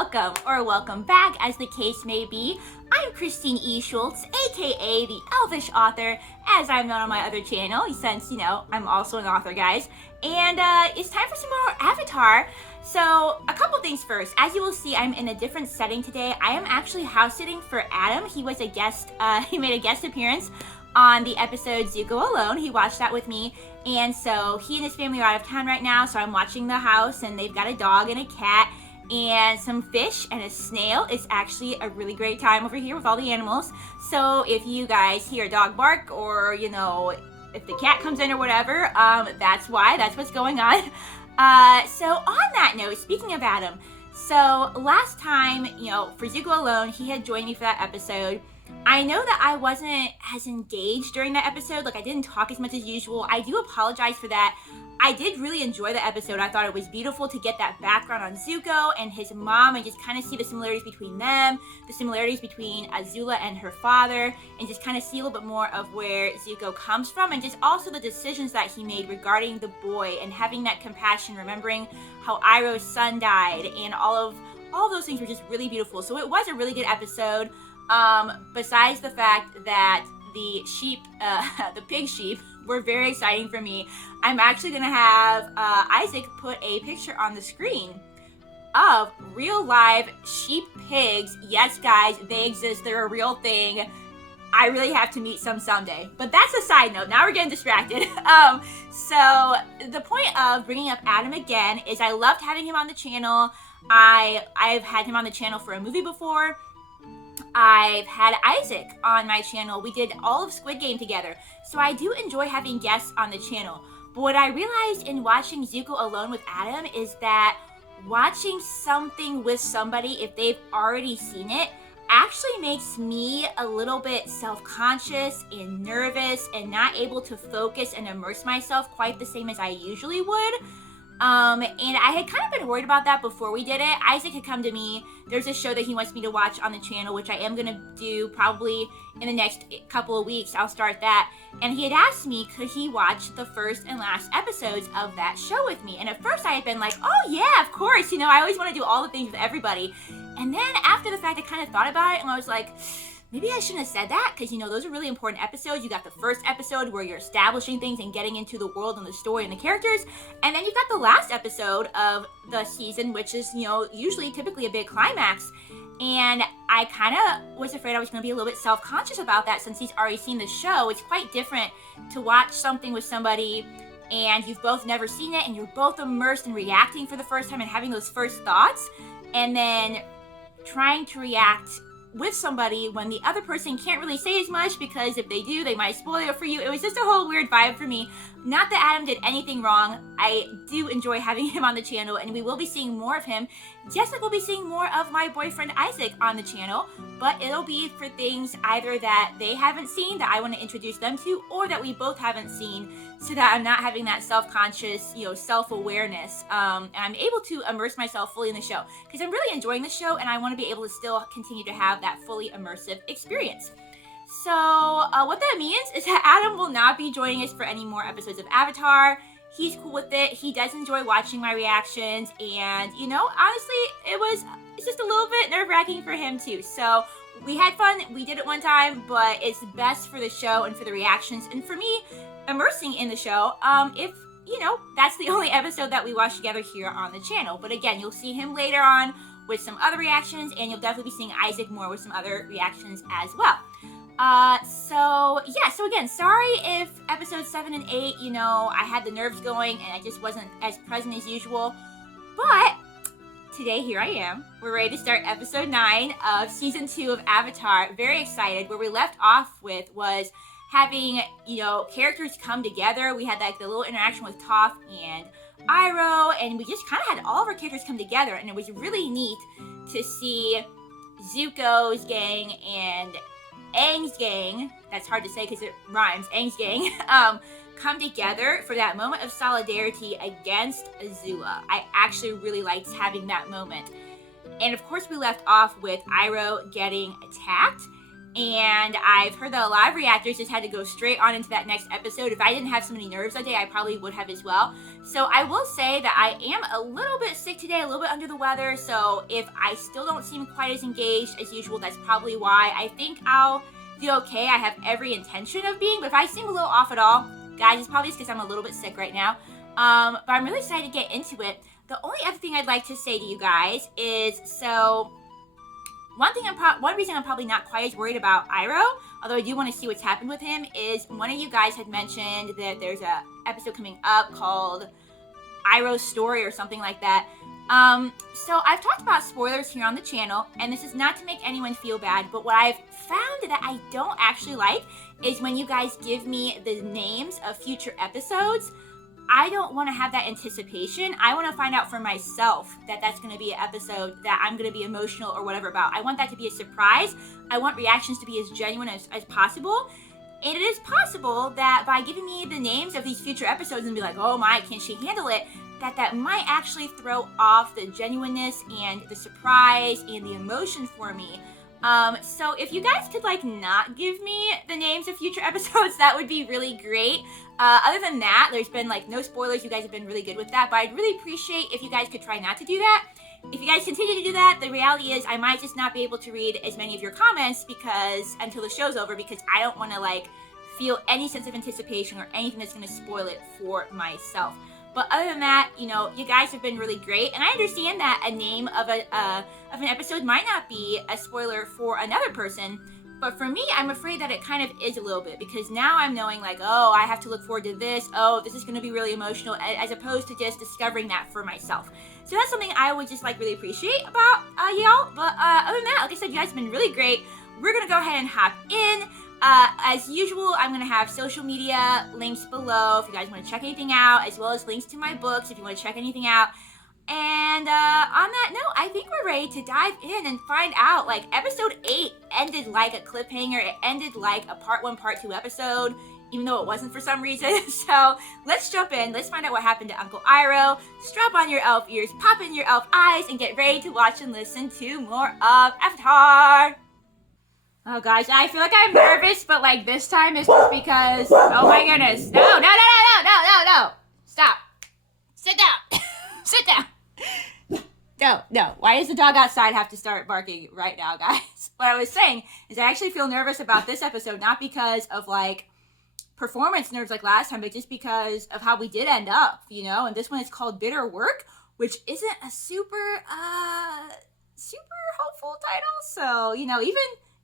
welcome, or welcome back, as the case may be. I'm Christine E. Schulze, aka the Elvish Author, as I'm known on my other channel, since, I'm also an author, guys. And it's time for some more Avatar. So, a couple things first. As you will see, I'm in a different setting today. I am actually house sitting for Adam. He was a guest, he made a guest appearance on the episode Zuko Alone. He watched that with me, and so he and his family are out of town right now, so I'm watching the house, and they've got a dog and a cat and some fish and a snail. It's actually a really great time over here with all the animals. So if you guys hear a dog bark, or if the cat comes in or whatever, that's why. That's what's going on. So on that note, speaking of Adam, so last time, for Zuko Alone, he had joined me for that episode. I know that I wasn't as engaged during that episode, I didn't talk as much as usual. I do apologize for that. I did really enjoy the episode. I thought it was beautiful to get that background on Zuko and his mom and just kind of see the similarities between them, the similarities between Azula and her father, and just kind of see a little bit more of where Zuko comes from, and just also the decisions that he made regarding the boy and having that compassion, remembering how Iroh's son died, and all those things were just really beautiful. So it was a really good episode. Besides the fact that the sheep, the pig sheep, were very exciting for me. I'm actually going to have Isaac put a picture on the screen of real live sheep pigs. Yes, guys, they exist. They're a real thing. I really have to meet some someday. But that's a side note. Now we're getting distracted. So the point of bringing up Adam again is I loved having him on the channel. I've had him on the channel for a movie before. I've had Isaac on my channel. We did all of Squid Game together. So I do enjoy having guests on the channel. But what I realized in watching Zuko Alone with Adam is that watching something with somebody, if they've already seen it, actually makes me a little bit self-conscious and nervous and not able to focus and immerse myself quite the same as I usually would. And I had kind of been worried about that before we did it. Isaac had come to me. There's a show that he wants me to watch on the channel, which I am going to do probably in the next couple of weeks. I'll start that. And he had asked me, could he watch the first and last episodes of that show with me? And at first I had been like, oh yeah, of course. I always want to do all the things with everybody. And then after the fact, I kind of thought about it, and I was like, maybe I shouldn't have said that, because, those are really important episodes. You got the first episode where you're establishing things and getting into the world and the story and the characters. And then you've got the last episode of the season, which is, usually typically a big climax. And I kind of was afraid I was going to be a little bit self-conscious about that, since he's already seen the show. It's quite different to watch something with somebody and you've both never seen it, and you're both immersed and reacting for the first time and having those first thoughts, and then trying to react with somebody when the other person can't really say as much, because if they do, they might spoil it for you. It was just a whole weird vibe for me. Not that Adam did anything wrong. I do enjoy having him on the channel, and we will be seeing more of him, just like we'll be seeing more of my boyfriend Isaac on the channel, but it'll be for things either that they haven't seen that I want to introduce them to, or that we both haven't seen, so that I'm not having that self-conscious, self-awareness, and I'm able to immerse myself fully in the show, because I'm really enjoying the show, and I want to be able to still continue to have that fully immersive experience. So what that means is that Adam will not be joining us for any more episodes of Avatar. He's cool with it. He does enjoy watching my reactions, and honestly, it's just a little bit nerve-wracking for him too. So we had fun. We did it one time, but it's best for the show and for the reactions, and for me immersing in the show, if that's the only episode that we watch together here on the channel. But again, you'll see him later on with some other reactions, and you'll definitely be seeing Isaac more with some other reactions as well. So again, sorry if episodes 7 and 8, I had the nerves going and I just wasn't as present as usual. But today, here I am. We're ready to start episode 9 of season 2 of Avatar. Very excited. Where we left off with was having, characters come together. We had the little interaction with Toph and Iroh, and we just kind of had all of our characters come together, and it was really neat to see Zuko's gang and Aang's gang, that's hard to say because it rhymes, Aang's gang, come together for that moment of solidarity against Azula. I actually really liked having that moment. And of course we left off with Iroh getting attacked, And I've heard that a lot of reactors just had to go straight on into that next episode. If I didn't have so many nerves that day, I probably would have as well. So I will say that I am a little bit sick today, a little bit under the weather. So if I still don't seem quite as engaged as usual, that's probably why. I think I'll do okay. I have every intention of being, but if I seem a little off at all, guys, it's probably just because I'm a little bit sick right now. But I'm really excited to get into it. The only other thing I'd like to say to you guys is, so one reason I'm probably not quite as worried about Iroh, although I do want to see what's happened with him, is one of you guys had mentioned that there's a episode coming up called Iroh's Story or something like that. So I've talked about spoilers here on the channel, and this is not to make anyone feel bad, but what I've found that I don't actually like is when you guys give me the names of future episodes. I don't want to have that anticipation. I want to find out for myself that that's going to be an episode that I'm going to be emotional or whatever about. I want that to be a surprise. I want reactions to be as genuine as possible. And it is possible that by giving me the names of these future episodes and be like, oh my, can she handle it? That might actually throw off the genuineness and the surprise and the emotion for me. So if you guys could not give me the names of future episodes, that would be really great. Other than that, there's been no spoilers. You guys have been really good with that, but I'd really appreciate if you guys could try not to do that. If you guys continue to do that, the reality is I might just not be able to read as many of your comments until the show's over, because I don't want to feel any sense of anticipation or anything that's going to spoil it for myself. But other than that, you guys have been really great, and I understand that a name of an episode might not be a spoiler for another person, but for me, I'm afraid that it kind of is a little bit, because now I'm knowing oh, I have to look forward to this, oh, this is going to be really emotional, as opposed to just discovering that for myself. So that's something I would just really appreciate about y'all. But other than that, like I said, you guys have been really great. We're going to go ahead and hop in. As usual, I'm going to have social media links below if you guys want to check anything out, as well as links to my books if you want to check anything out. And on that note, I think we're ready to dive in and find out. Episode 8 ended like a cliffhanger. It ended like a part 1, part 2 episode, even though it wasn't for some reason. So let's jump in. Let's find out what happened to Uncle Iroh. Strap on your elf ears, pop in your elf eyes, and get ready to watch and listen to more of Avatar. Oh gosh, I feel like I'm nervous, but this time it's just because, oh my goodness. No. Stop. Sit down. Sit down. No. Why does the dog outside have to start barking right now, guys? What I was saying is I actually feel nervous about this episode, not because of performance nerves like last time, but just because of how we did end up, and this one is called Bitter Work, which isn't a super hopeful title. So, even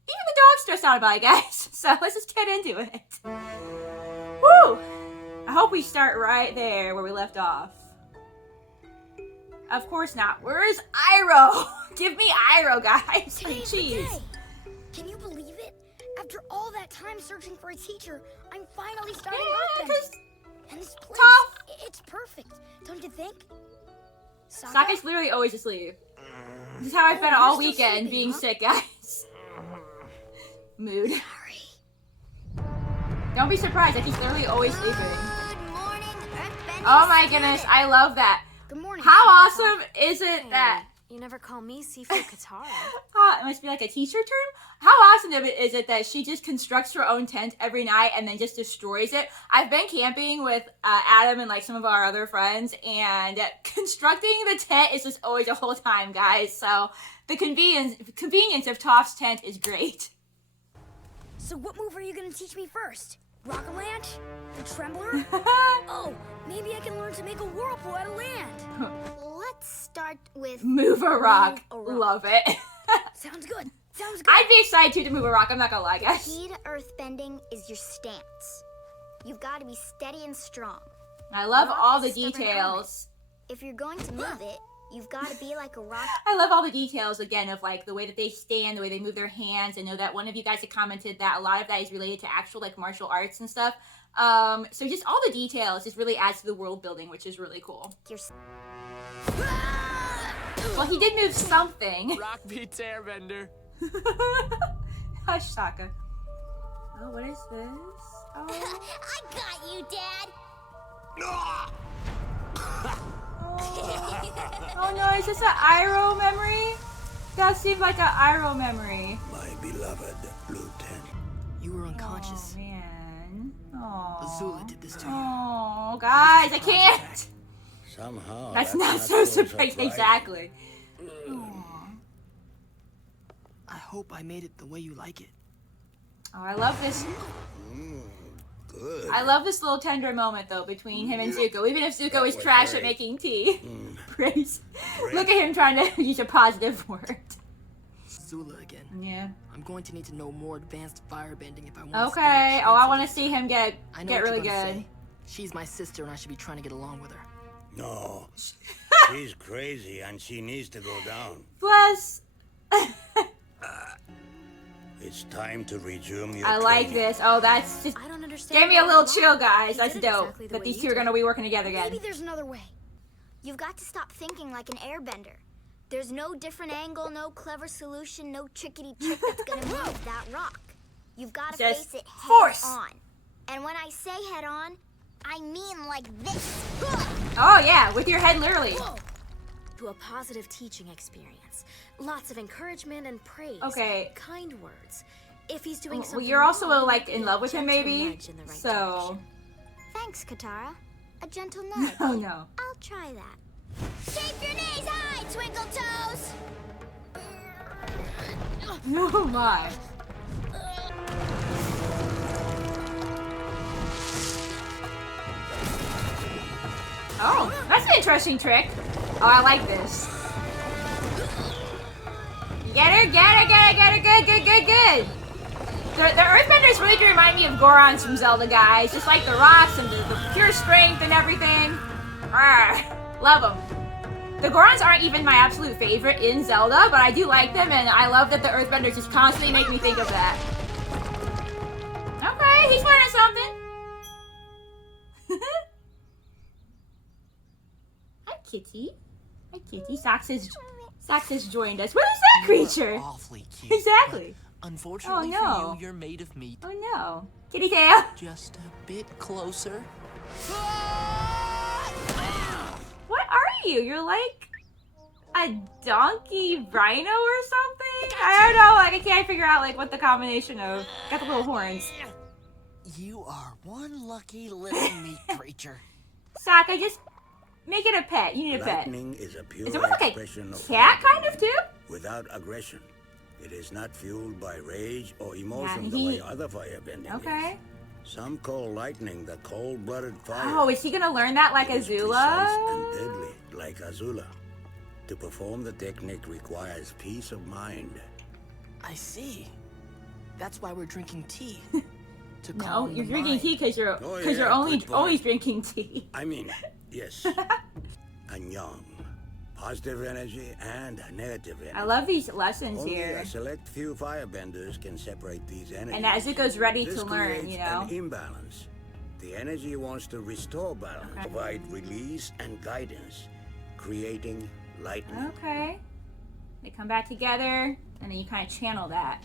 the dog's stressed out about it, guys. So let's just get into it. Woo! I hope we start right there where we left off. Of course not. Where is Iroh? Give me Iroh, guys. Jeez. Can you believe it? After all that time searching for a teacher, I'm finally starting Earthbending. And this place, it's perfect, don't you think? Sokka's literally always asleep. This is how I've been all weekend, being sick, guys. Mood. Sorry. Don't be surprised, he's literally always sleeping. Good morning, Earthbending. Oh my goodness, I love that. Good morning. How awesome is it that... You never call me Sifu Katara. It must be a teacher term. How awesome is it that she just constructs her own tent every night and then just destroys it? I've been camping with Adam and some of our other friends, and constructing the tent is just always a whole time, guys. So the convenience of Toph's tent is great. So what move are you going to teach me first? Rocket Launch? The Trembler? Oh, maybe I can learn to make a whirlpool out of land. Let's start with... Move a rock. Love it. Sounds good. I'd be excited too to move a rock, I'm not gonna lie, guys. Key to earthbending is your stance. You've got to be steady and strong. I love all the details. If you're going to move it, you've got to be like a rock. I love all the details, again, of the way that they stand, the way they move their hands. I know that one of you guys had commented that a lot of that is related to actual martial arts and stuff. So just all the details just really adds to the world building, which is really cool. Well, he did move something. Rock beats Airbender. Hush, Sokka. Oh, what is this? Oh. I got you, Dad. Oh no, is this an Iroh memory? That seems like an Iroh memory. My beloved Lieutenant. unconscious. Oh, man. Oh. Azula did this to you. Oh, guys, I can't. Somehow. That's not so surprising. Exactly. I hope I made it the way you like it. Oh, I love this. Good. I love this little tender moment though between him and Zuko. Even if Zuko is trash at making tea. Praise. Look at him trying to use a positive word. Azula again. Yeah. I'm going to need to know more advanced firebending if I want to Okay. Oh, I want to see him get really good. Say. She's my sister and I should be trying to get along with her. No. She's crazy and she needs to go down. Plus. It's time to resume your I like training. this. Oh, that's just I don't understand. gave me a why little you chill, lied. guys. He That's did it dope. exactly the That way these you two are did. gonna be working together again. Maybe there's another way. You've got to stop thinking like an airbender. There's no different angle, no clever solution, no trickety trick that's gonna move that rock. You've got to Just face it head force. on. And when I say head on, I mean like this. Oh yeah, with your head literally. To a positive teaching experience. Lots of encouragement and praise. Okay. Kind words. If he's doing Well, something you're also wrong, like in love with him, gentle maybe. nudge in the right So. direction. Thanks, Katara. A gentle nudge. Oh no. I'll try that. Shape your knees high, twinkle toes. Oh my. Oh, that's an interesting trick. Oh, I like this. Get her, get her, get her, get her. Good, good, good, good. The Earthbenders really do remind me of Gorons from Zelda, guys. Just like the rocks and the pure strength and everything. Arrgh, love them. The Gorons aren't even my absolute favorite in Zelda, but I do like them, and I love that the Earthbenders just constantly make me think of that. Okay, he's learning something. Hi, Kitty. Hi, Kitty. Sax has joined us. What is that creature? Awfully cute. Exactly. But unfortunately Oh, no. for you, you're made of meat. Oh no. Kitty tail. Just a bit closer. What are you? You're like a donkey rhino or something? I don't know. Like I can't figure out like what the combination of. Got the little horns. You are one lucky little meat creature. Sock, I just make it a pet. You need a pet. Lightning is a pure It's almost like a expression of cat fire kind of too. without aggression. It is not fueled by rage or emotion Yeah, the he- way other firebending Okay. is. Some call lightning the cold-blooded fire. Oh, is he gonna learn that like It is precise Azula? and deadly, like Azula. To perform the technique requires peace of mind. I see. That's why we're drinking tea. To No, calm you're the drinking mind. tea because you're Oh, you're yeah, only good point. always drinking tea. I mean, yes. And yang. Positive energy and negative energy. I love these lessons Only here. a select few firebenders can separate these energies. And as Zuko's ready This to learn, creates you know. an imbalance. The energy wants to restore balance, Okay. provide release and guidance, creating lightning. Okay. They come back together, and then you kind of channel that.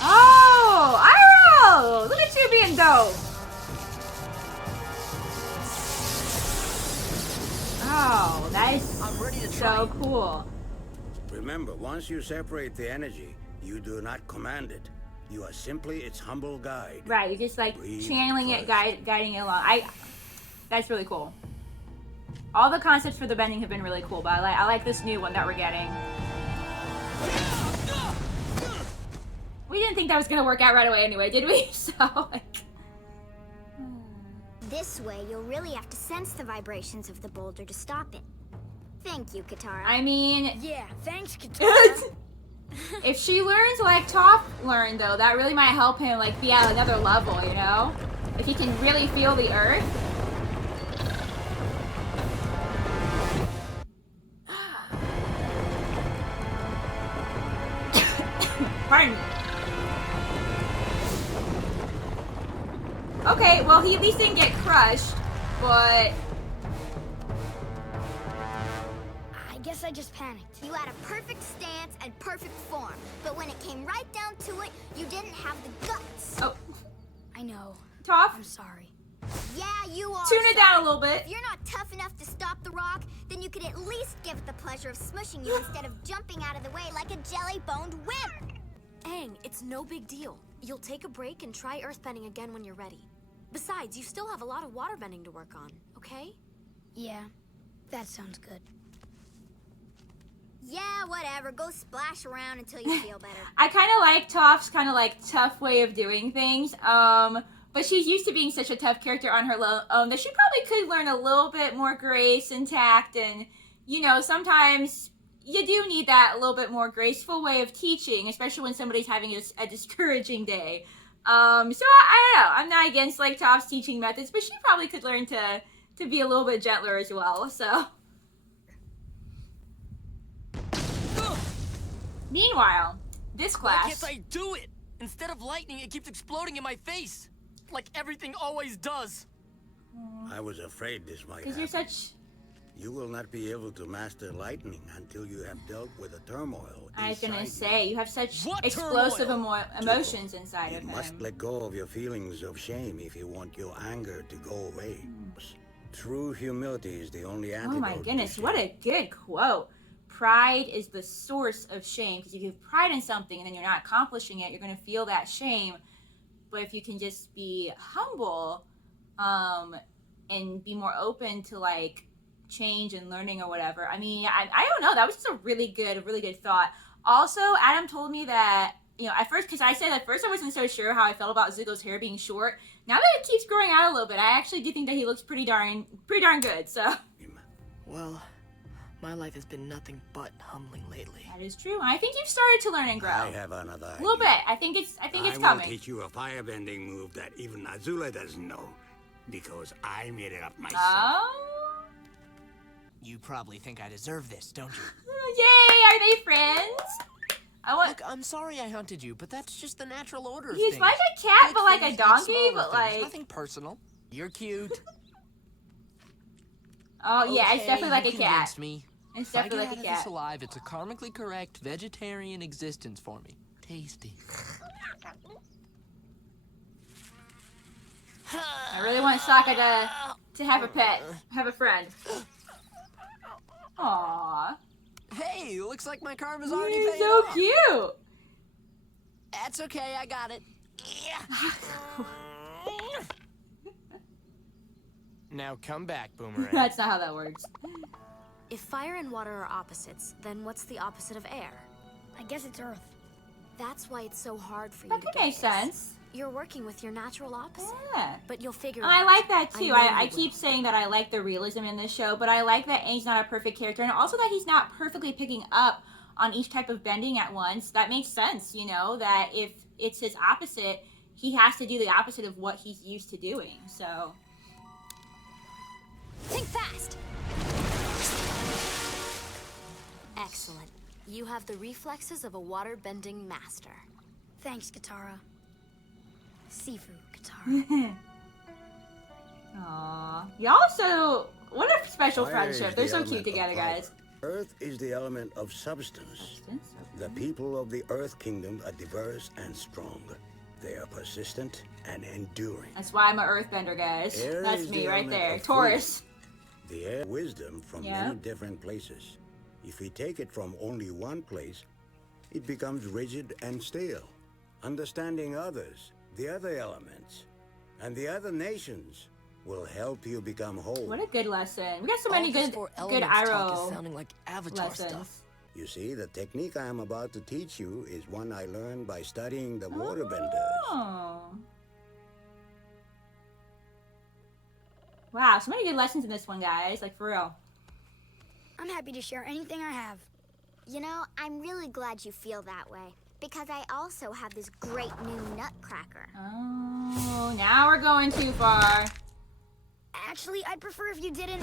Oh, Iroh! Look at you being dope. Oh, that is I'm ready to so try. cool. Remember, once you separate the energy, you do not command it. You are simply its humble guide. Right, you're just like Breathe channeling it, first. guiding it along. That's really cool. All the concepts for the bending have been really cool, but I like this new one that we're getting. We didn't think that was gonna work out right away anyway, did we? So like, This way, you'll really have to sense the vibrations of the boulder to stop it. Thank you, Katara. I mean, Yeah, thanks, Katara. if she learns like Toph learned though, that really might help him like be at another level, you know? If he can really feel the earth. Pardon me. Okay, well he at least didn't get crushed, but I guess I just panicked. You had a perfect stance and perfect form, but when it came right down to it, you didn't have the guts. oh, I know. Toph, I'm sorry. Yeah, you are. tune it down a little bit. If you're not tough enough to stop the rock, then you could at least give it the pleasure of smushing you instead of jumping out of the way like a jelly-boned wimp. Aang, it's no big deal. You'll take a break and try earthbending again when you're ready. Besides, you still have a lot of waterbending to work on, okay? Yeah, that sounds good. Yeah, whatever. Go splash around until you feel better. I kind of like Toph's kind of like tough way of doing things. But she's used to being such a tough character on her own that she probably could learn a little bit more grace and tact. And, you know, sometimes you do need that a little bit more graceful way of teaching, especially when somebody's having a discouraging day. So I don't know. I'm not against like Toph's teaching methods, but she probably could learn to be a little bit gentler as well. So. Meanwhile, this class. Why can't I do it? Instead of lightning, it keeps exploding in my face. Like everything always does. I was afraid this might Because happen. you're such. You will not be able to master lightning until you have dealt with the turmoil. I was gonna inside say you have such What explosive turmoil? emotions inside you. of You him. must let go of your feelings of shame if you want your anger to go away. True humility is the only antidote. Oh my to goodness, shame. what a good quote. Pride is the source of shame, because if you have pride in something and then you're not accomplishing it, you're going to feel that shame. But if you can just be humble and be more open to like change and learning or whatever. I mean, I don't know. That was just a really good thought. Also, Adam told me that, you know, at first, because I said at first I wasn't so sure how I felt about Zuko's hair being short. Now that it keeps growing out a little bit, I actually do think that he looks pretty darn good. So Well, my life has been nothing but humbling lately. that is true. I think you've started to learn and grow. I have another A little idea. bit. I think it's I will coming. teach you a firebending move that even Azula doesn't know, because I made it up myself. Oh, You probably think I deserve this, don't you? yay! Are they friends? I want. Look, I'm sorry I hunted you, but that's just the natural order of He's things. like a cat, Big but like a things eat donkey, smaller but things. like. Nothing personal. You're cute. Oh yeah, it's Okay, definitely like a you cat. convinced me. It's If I definitely get like out a of this cat. alive, it's a karmically correct vegetarian existence for me. Tasty. I really want Sokka to have a pet, have a friend. Aww, Hey, looks like my karma's already he's paid so off. cute. That's okay, I got it. Now come back, Boomerang. That's not how that works. If fire and water are opposites, then what's the opposite of air? I guess it's Earth. That's why it's so hard for you That to could get make this. sense. You're working with your natural opposite. Yeah. But you'll figure it And I out. like that too. know I you keep will. saying that I like the realism in this show, but I like that Aang's not a perfect character, and also that he's not perfectly picking up on each type of bending at once. That makes sense, you know, that if it's his opposite, he has to do the opposite of what he's used to doing. So Think fast! Excellent. You have the reflexes of a water-bending master. Thanks, Katara. Sifu, Katara. Aww. Y'all so what a special Fire is friendship. They're the so cute element of together, power. guys. Earth is the element of substance. The people of the Earth Kingdom are diverse and strong. They are persistent and enduring. That's why I'm an earthbender, guys. Air That's is me the right element there. of Taurus. The air wisdom from Yeah. many different places. If we take it from only one place, it becomes rigid and stale. Understanding others, the other elements, and the other nations will help you become whole. What a good lesson. We got so All many this good four good elements talk is Iroh sounding like Avatar lessons. stuff. You see, the technique I am about to teach you is one I learned by studying the waterbenders. Oh. Wow, so many good lessons in this one, guys. Like, for real. I'm happy to share anything I have. You know, I'm really glad you feel that way. Because I also have this great new nutcracker. Oh, now we're going too far. Actually, I'd prefer if you didn't.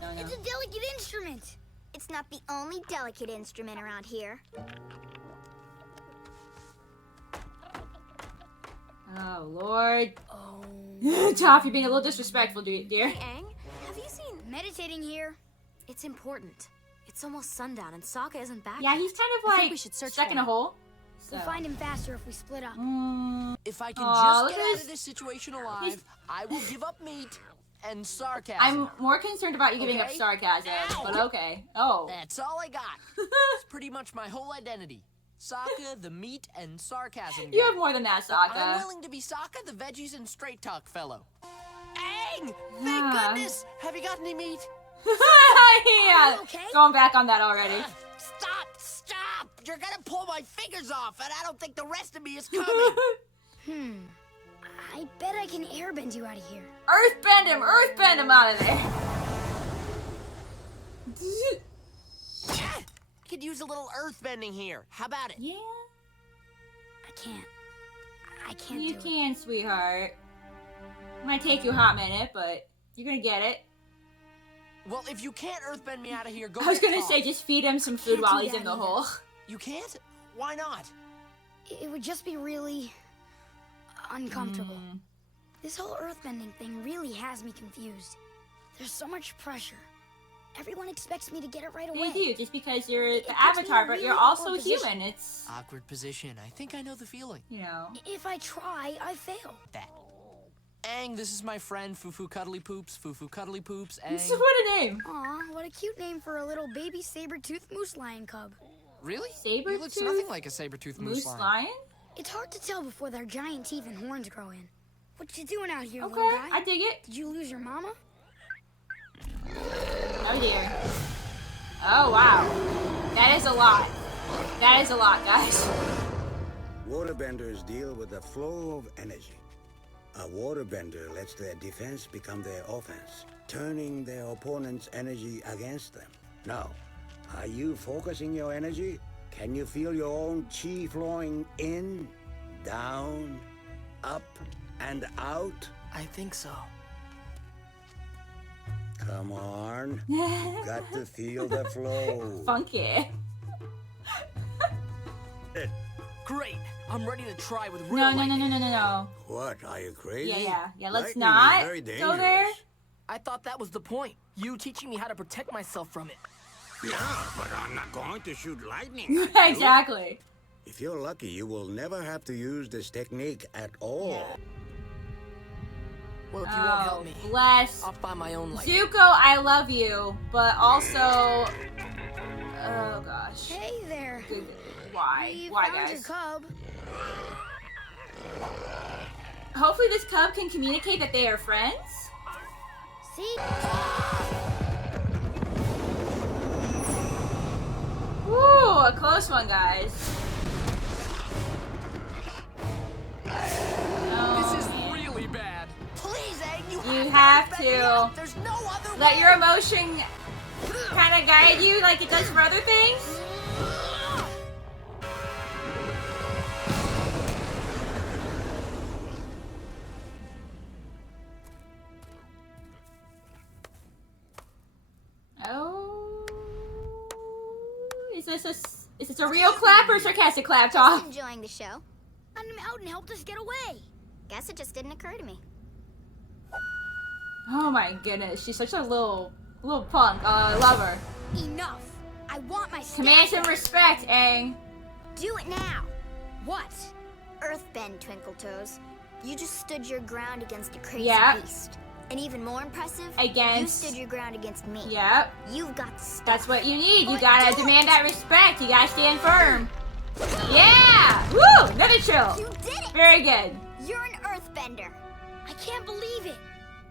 No, no. It's a delicate instrument. It's not the only delicate instrument around here. Oh, Lord. Oh. Toph, you're being a little disrespectful, dear. Hey, Aang, have you seen... Meditating here. It's important. It's almost sundown and Sokka isn't back Yeah, yet. he's kind I of think like we should search stuck for in a him. hole. So. We'll find him faster if we split up. If I can Aw, just look get at out his- of this situation alive, he's- I will give up meat and sarcasm. I'm more concerned about you giving up Okay. sarcasm, Ow. but okay. Oh. That's all I got. It's pretty much my whole identity. Sokka, the meat and sarcasm guy. You have more than that, I'm Sokka. willing to be Sokka, the veggies and straight talk fellow. Aang! Thank goodness! Have you got any meat? Yeah. Okay. Going back on that already. Stop! Stop! You're gonna pull my fingers off, and I don't think the rest of me is coming. I bet I can airbend you out of here. Earthbend him! Earthbend him out of there! Could use a little earth bending here. How about it? Yeah, I can't you do it. can, sweetheart. It might take you a hot minute, but you're gonna get it. Well, if you can't earth bend me out of here, go I was get gonna Toph. say, just feed him some food Can't while do he's that in the either. hole. You can't? Why not? It would just be really uncomfortable. Mm. This whole earthbending thing really has me confused. There's so much pressure. Everyone expects me to get it right away. They do, just because you're It the puts me in a avatar, but really you're also awkward position. human. It's, Awkward position. I think I know the feeling. you know. If I try, I fail. That. Aang, this is my friend, Fufu Cuddly Poops. Fufu Cuddly Poops, Aang. What a name! Aw, what a cute name for a little baby saber-toothed moose lion cub. Really? Saber-tooth? He looks nothing like a saber-toothed Moose lion. lion? It's hard to tell before their giant teeth and horns grow in. What you doing out here, Okay, little guy? I dig it. Did you lose your mama? Oh dear. Oh wow. That is a lot. That is a lot, guys. Waterbenders deal with the flow of energy. A waterbender lets their defense become their offense, turning their opponent's energy against them. Now, are you focusing your energy? Can you feel your own chi flowing in, down, up, and out? I think so. Come on. You've got to feel the flow. Funky. Great. I'm ready to try with real No, no, no, lightning. no, no, no, no. What, are you crazy? Yeah. Let's Lightning not is very go dangerous. there. I thought that was the point. You teaching me how to protect myself from it. Yeah, but I'm not going to shoot lightning at you. Exactly. If you're lucky, you will never have to use this technique at all. Well, if you won't help me, Bless. I'll find my own light. Zuko, I love you, but also, oh gosh. Hey there. Why? We Why, found your guys? cub. Hopefully this cub can communicate that they are friends. See? Woo, a close one, guys. This is Oh, really bad. Please, Aang, You have bend me to out. There's no other let way. your emotion kind of guide you like it does for other things. Oh, is this a real clap or a sarcastic clap, Tom? Enjoying the show? Got him out and helped us get away. Guess it just didn't occur to me. Oh my goodness, she's such a little punk. I love her. Enough. I want my Command some respect, Aang. Do it now! What? Earthbend, Twinkle Toes. You just stood your ground against a crazy Yeah. beast. And even more impressive, Against- you stood your ground against me. Yep, You've got stuff. that's what you need. You But gotta do demand it. that respect. You gotta stand firm. Yeah! Woo! Another chill. You did it! Very good. You're an Earthbender. I can't believe it.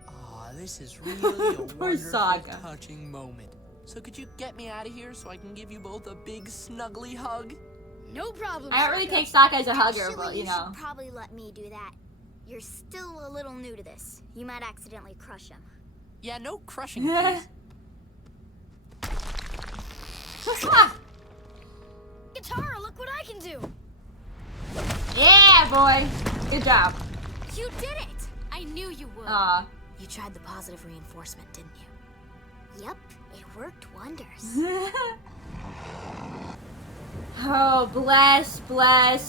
Aw, this is really a Poor wonderful, Sokka. touching moment. So could you get me out of here so I can give you both a big snuggly hug? No problem. I don't really Sokka. take Sokka as a hugger, Actually, but you you know. should probably let me do that. You're still a little new to this. You might accidentally crush him. Yeah, no crushing, please. Guitar, look what I can do. Yeah, boy. Good job. You did it! I knew you would. Aw. You tried the positive reinforcement, didn't you? Yep, it worked wonders. Oh, bless.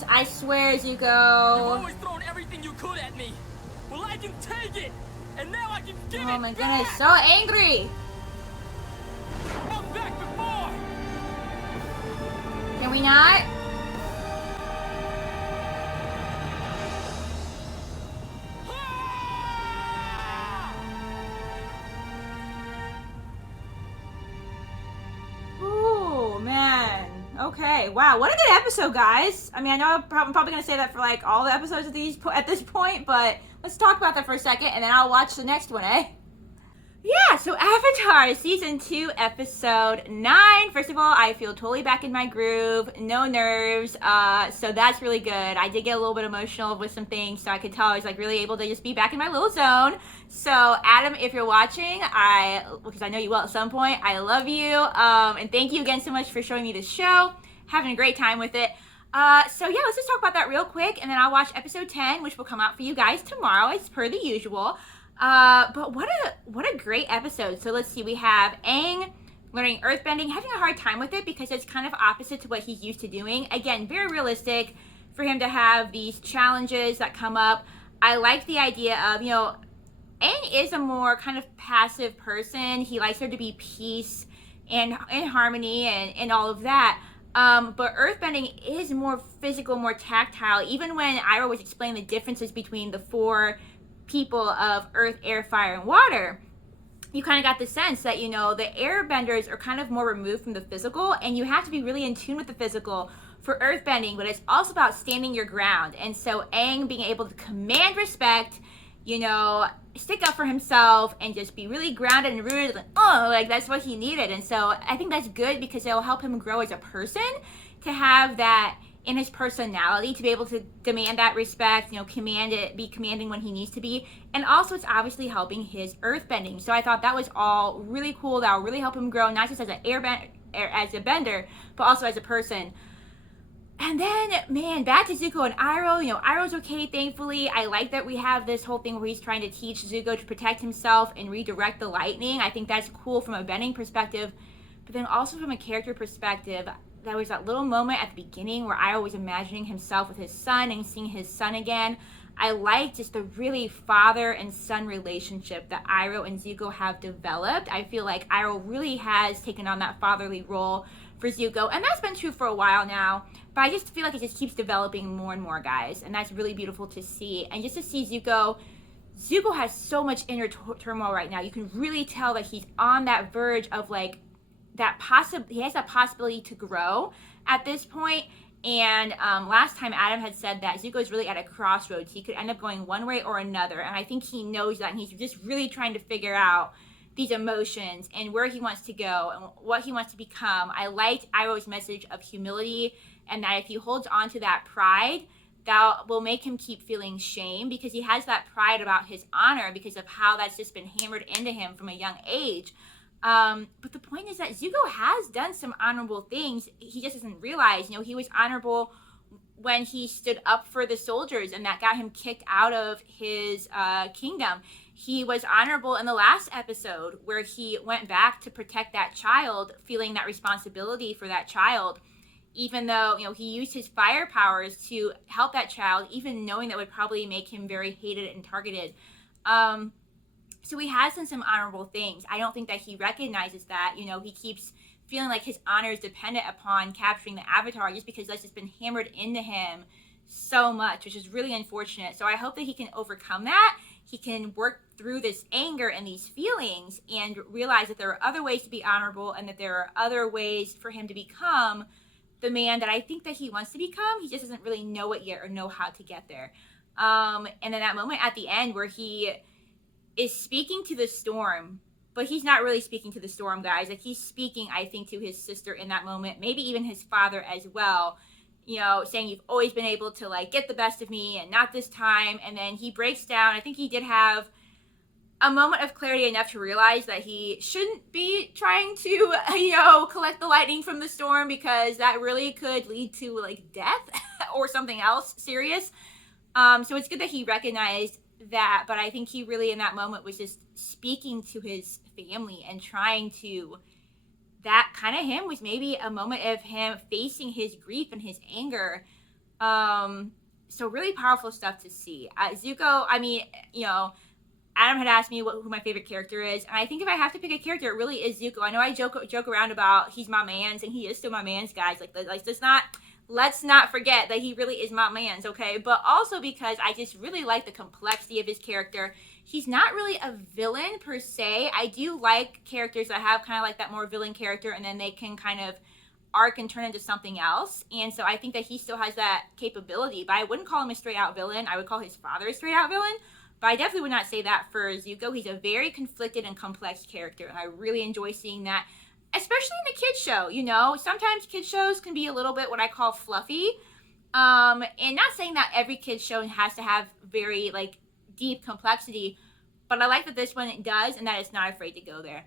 I swear, You've Zuko. always thrown everything you could at me. Well, I can take it, and now I can give Oh it my back. goodness, so angry. I'm back before. Can we not? Ooh, man. Okay. Okay, wow, what a good episode, guys. I mean, I know I'm probably going to say that for, like, all the episodes of these at this point, but let's talk about that for a second, and then I'll watch the next one, eh? Yeah, so Avatar Season 2, Episode 9. First of all, I feel totally back in my groove, no nerves, so that's really good. I did get a little bit emotional with some things, so I could tell I was, like, really able to just be back in my little zone. So, Adam, if you're watching, because I know you will at some point, I love you, and thank you again so much for showing me this show. Having a great time with it. So yeah, let's just talk about that real quick, and then I'll watch Episode 10, which will come out for you guys tomorrow, as per the usual. But what a great episode. So let's see, we have Aang learning earthbending, having a hard time with it because it's kind of opposite to what he's used to doing. Again, very realistic for him to have these challenges that come up. I like the idea of, you know, Aang is a more kind of passive person. He likes there to be peace and harmony and all of that. But earthbending is more physical, more tactile. Even when Iroh was explaining the differences between the 4 people of earth, air, fire, and water, you kind of got the sense that, you know, the airbenders are kind of more removed from the physical, and you have to be really in tune with the physical for earthbending, but it's also about standing your ground. And so Aang being able to command respect, you know, stick up for himself and just be really grounded and rooted, like that's what he needed. And so I think that's good because it'll help him grow as a person, to have that in his personality, to be able to demand that respect, you know, be commanding when he needs to be. And also it's obviously helping his earthbending. So I thought that was all really cool. That will really help him grow, not just as as a bender, but also as a person. And then, man, back to Zuko and Iroh. You know, Iroh's okay, thankfully. I like that we have this whole thing where he's trying to teach Zuko to protect himself and redirect the lightning. I think that's cool from a bending perspective. But then also from a character perspective, there was that little moment at the beginning where Iroh was imagining himself with his son and seeing his son again. I like just the really father and son relationship that Iroh and Zuko have developed. I feel like Iroh really has taken on that fatherly role for Zuko, and that's been true for a while now, but I just feel like it just keeps developing more and more, guys, and that's really beautiful to see. And just to see Zuko has so much inner turmoil right now. You can really tell that he's on that verge of, like, he has that possibility to grow at this point. And last time Adam had said that Zuko is really at a crossroads. He could end up going one way or another, and I think he knows that, and he's just really trying to figure out these emotions and where he wants to go and what he wants to become. I liked Iroh's message of humility, and that if he holds on to that pride, that will make him keep feeling shame, because he has that pride about his honor because of how that's just been hammered into him from a young age. But the point is that Zuko has done some honorable things. He just doesn't realize, you know, he was honorable when he stood up for the soldiers, and that got him kicked out of his kingdom. He was honorable in the last episode where he went back to protect that child, feeling that responsibility for that child, even though, you know, he used his fire powers to help that child, even knowing that would probably make him very hated and targeted. So he has done some honorable things. I don't think that he recognizes that. You know, he keeps feeling like his honor is dependent upon capturing the Avatar, just because that's just been hammered into him so much, which is really unfortunate. So I hope that he can overcome that. He can work through this anger and these feelings and realize that there are other ways to be honorable, and that there are other ways for him to become the man that I think that he wants to become. He just doesn't really know it yet or know how to get there. And then that moment at the end where he is speaking to the storm, but he's not really speaking to the storm, guys. Like, he's speaking, I think, to his sister in that moment, maybe even his father as well, you know, saying, you've always been able to, like, get the best of me, and not this time. And then he breaks down. I think he did have a moment of clarity enough to realize that he shouldn't be trying to, you know, collect the lightning from the storm, because that really could lead to, like, death or something else serious. So it's good that he recognized that, but I think he really in that moment was just speaking to his family and trying to, that kind of him was maybe a moment of him facing his grief and his anger. So really powerful stuff to see. Zuko, I mean, you know, Adam had asked me who my favorite character is, and I think if I have to pick a character, it really is Zuko. I know I joke around about he's my man's, and he is still my man's, guys. Let's not forget that he really is my man's, okay? But also because I just really like the complexity of his character. He's not really a villain per se. I do like characters that have kind of like that more villain character, and then they can kind of arc and turn into something else. And so I think that he still has that capability, but I wouldn't call him a straight out villain. I would call his father a straight out villain, but I definitely would not say that for Zuko. He's a very conflicted and complex character, and I really enjoy seeing that, especially in the kids show. You know, sometimes kids shows can be a little bit what I call fluffy, and not saying that every kids show has to have very like deep complexity, but I like that this one does, and that it's not afraid to go there.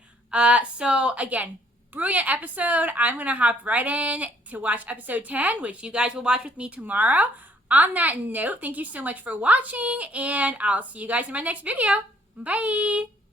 So again, brilliant episode. I'm gonna hop right in to watch episode 10, which you guys will watch with me tomorrow. On that note, thank you so much for watching, and I'll see you guys in my next video. Bye!